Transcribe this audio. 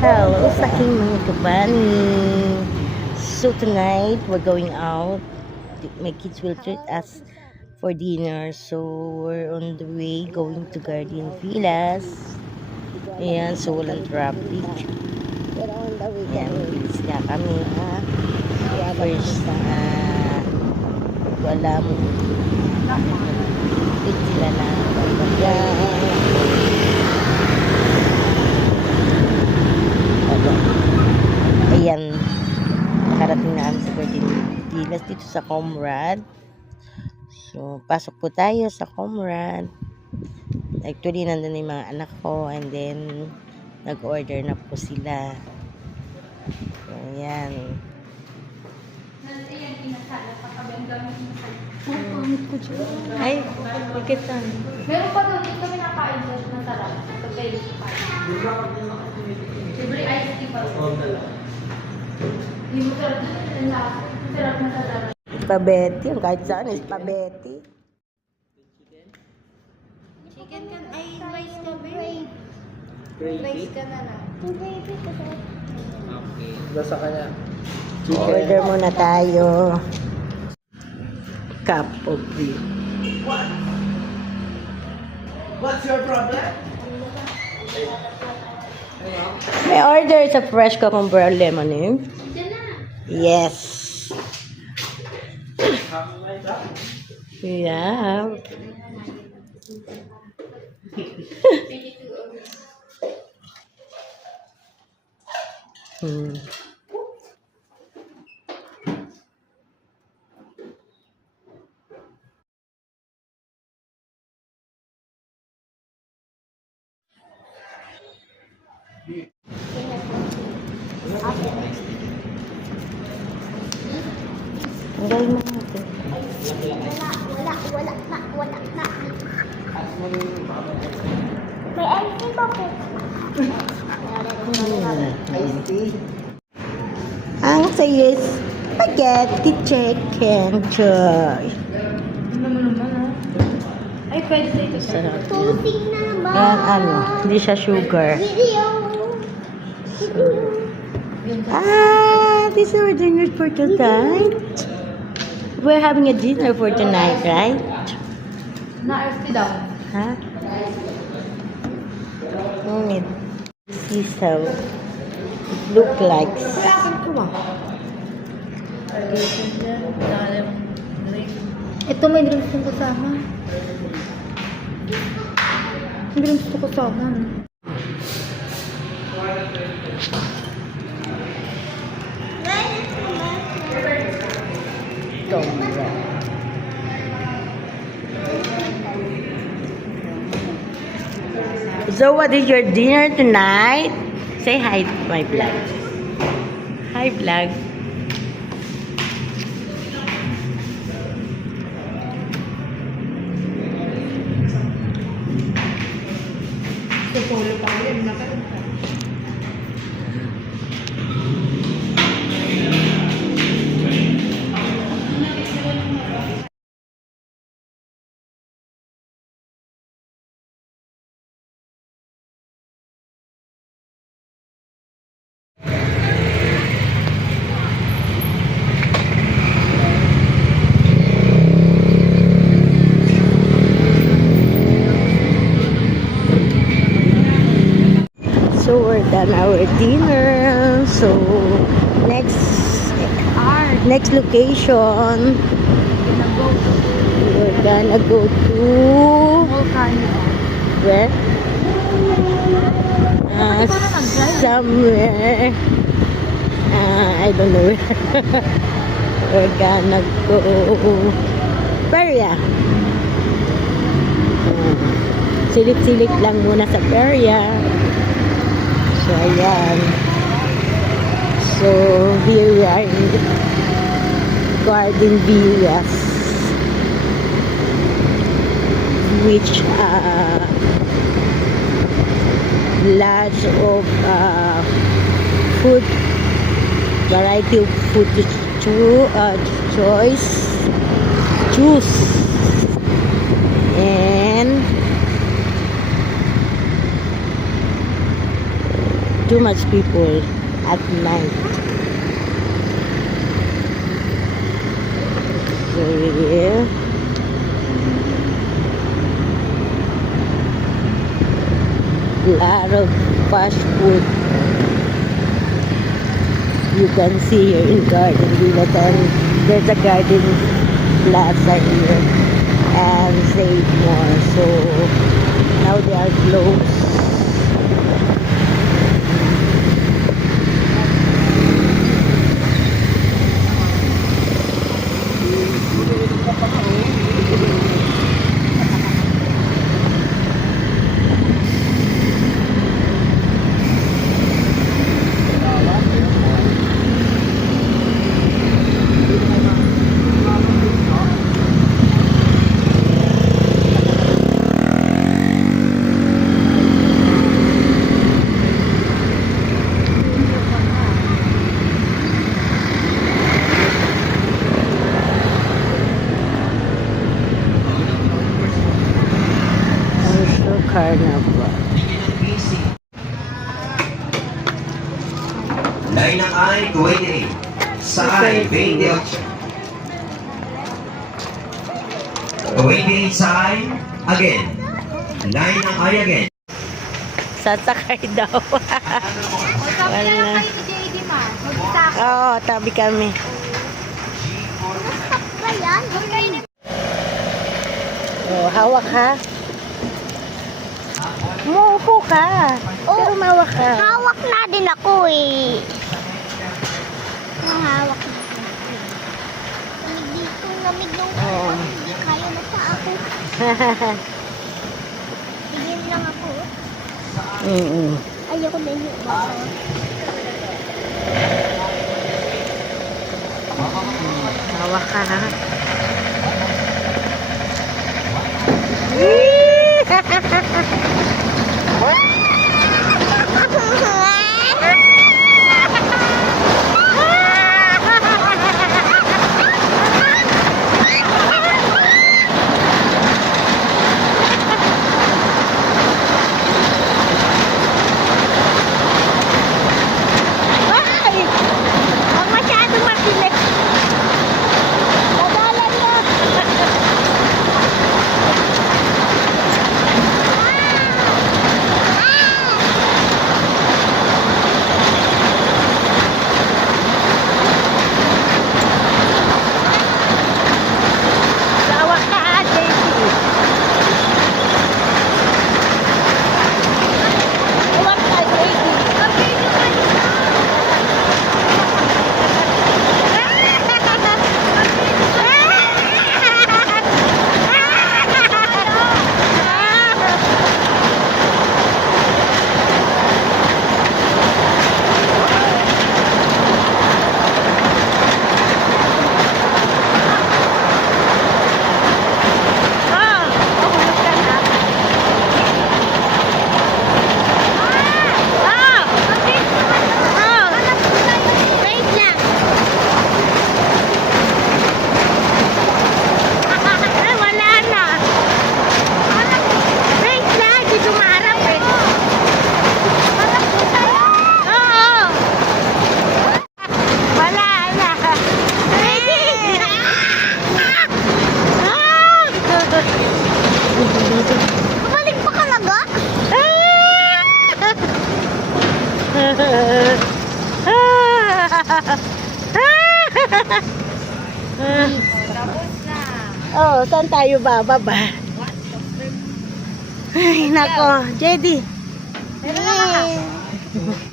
Hello sa aking mga kabani. So tonight, we're going out. My kids will treat us for dinner. So we're on the way going to Guardian Villas. Ayan, so walang traffic. Ayan, bilis nga kami. First, wala mo. Fit sila na. Ayan, nakarating na kami sa Guardian Villas dito sa Comrade. So, pasok po tayo sa Comrade. Actually, nandun yung mga anak ko and then nag-order na po sila. So, ayan. Ay, ikit lang. Meron pa doon, ito pinakain doon na sarap. Pagkain. Libre ice tea pa. Hindi mo sarap na sarap na sarap. Spaghetti, kahit saan, spaghetti. Chicken ka, ay rice ka ba? Rice ka na lang. Okay. Basta ka na. Order muna tayo. Cup of tea. What's your problem? My order is a fresh cucumber lemonade. Diyan na. Yes. Yeah. Tanggalin mo natin. Wala na. May ice tea pa po. Ang sa'yo is spaghetti chicken joy. Naman ah. Ay, pwede dito. Sarap. Toasting na ba? Yan, ano, hindi siya sugar. Video. This is our dinner for tonight. We're having a dinner for tonight, right? Na ice tea daw. Huh? This is how it look like. Ito may drinks yung kasama. May drinks ito kasama. So what is your dinner tonight? Say hi to my vlog. Hi vlog. So we're done our dinner. So next location, we're gonna go to where? Somewhere. I don't know where. We're gonna go Peria. Silip-silip lang muna sa Peria. So, ayan. So, here we are in Guardian Villas, which lots of food, variety of food choice, juice, and too much people at night. So yeah. Lot of fast food you can see here in Garden Dilaton. There's a garden plaza here and Save More. So now they are closed. Carnival. Lain ng ay 28. Sa ay 28. 28 sa ay again. Lain ng ay again. Sasakay daw. Magkapit Wala. na kayo ni JD ma. Mag-stop. Oo, tabi kami. Stop ba yan? Oh, hawak ha. Muupo ka. Pero mawak ka. Hawak na din ako eh. Hawak na. Lamig dito, lamig nung Oo. hindi kaya na sa ako. Bigyan lang ako. Ayoko na yung baka. Hawak ka ha. Ay! Ang masyadong matinik. Nadalan na. Lawak ka ah, JC. Lawak ka, JC. Ah, mahulog ka na. Ah! Ah! Wait lang. Ay, wala na. Wait lang, di sumarap eh. Oo. Wala na. Bumalik pa talaga? Oh, saan tayo bababa? Ay, nako. JD. Meron na.